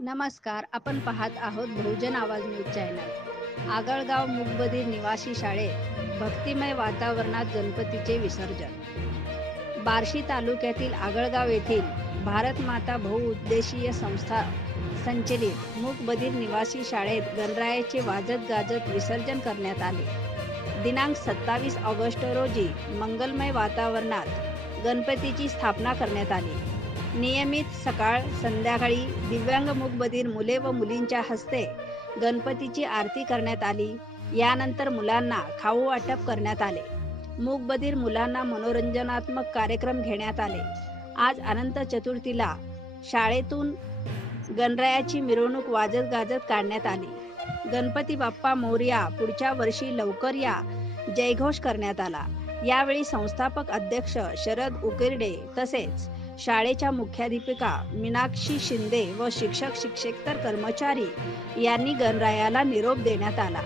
नमस्कार. आपण पाहत आहोत बहुजन आवाज न्यूज चॅनल. आगळगाव मूकबधीर निवासी शाळेत भक्तिमय वातावरणात गणपतीचे विसर्जन. बार्शी तालुक्यातील आगळगाव येथील भारत माता बहुउद्देशीय संस्था संचलित मूकबधीर निवासी शाळेत गणरायाचे वाजत गाजत विसर्जन करण्यात आले. दिनांक 27 ऑगस्ट रोजी मंगलमय वातावरणात गणपतीची स्थापना करण्यात आली. नियमित सकाळ संध्याकाळी दिव्यांग मूकबधीर मुले व मुलींच्या हस्ते गणपतीची आरती करण्यात आली. यानंतर मुलांना खाऊ वाटप करण्यात आले. मूकबधीर मुलांना मनोरंजनात्मक कार्यक्रम घेण्यात आले. आज अनंत चतुर्थीला शाळेतून गणरायाची मिरवणूक वाजत गाजत काढण्यात आली. गणपती बाप्पा मोरया, पुढच्या वर्षी लवकर या जयघोष करण्यात आला. यावेळी संस्थापक अध्यक्ष शरद उकिरडे तसेच शाळेच्या मुख्याध्यापिका मीनाक्षी शिंदे व शिक्षक शिक्षकेतर कर्मचारी यांनी गणरायाला निरोप देण्यात आला.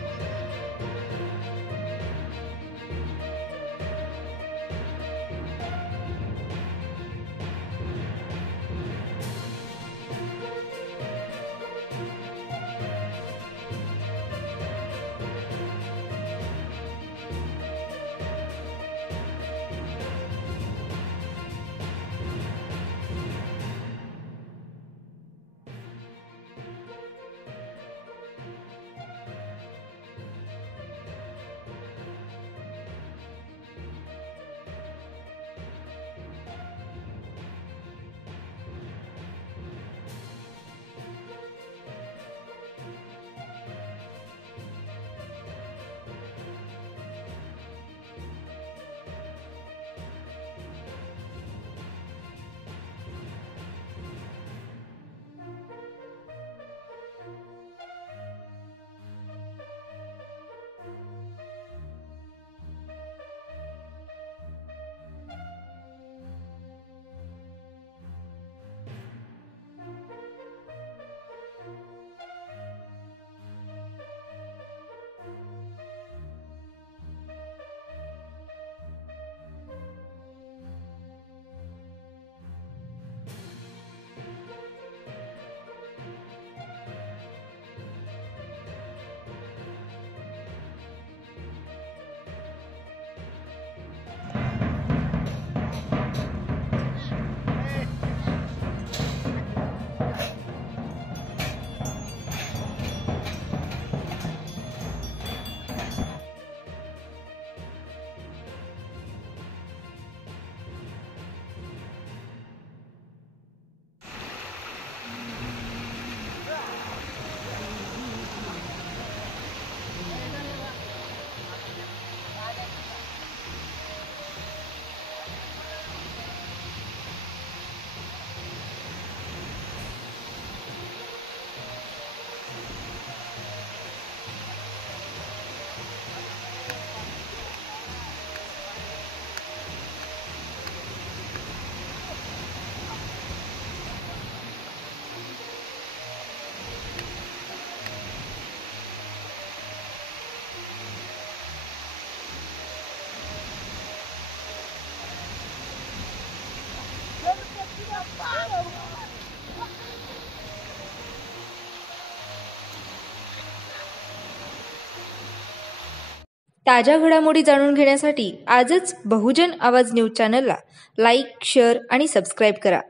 ताज्या घडामोडी जाणून घेण्यासाठी आजच बहुजन आवाज न्यूज चॅनलला लाईक, शेअर आणि सबस्क्राईब करा.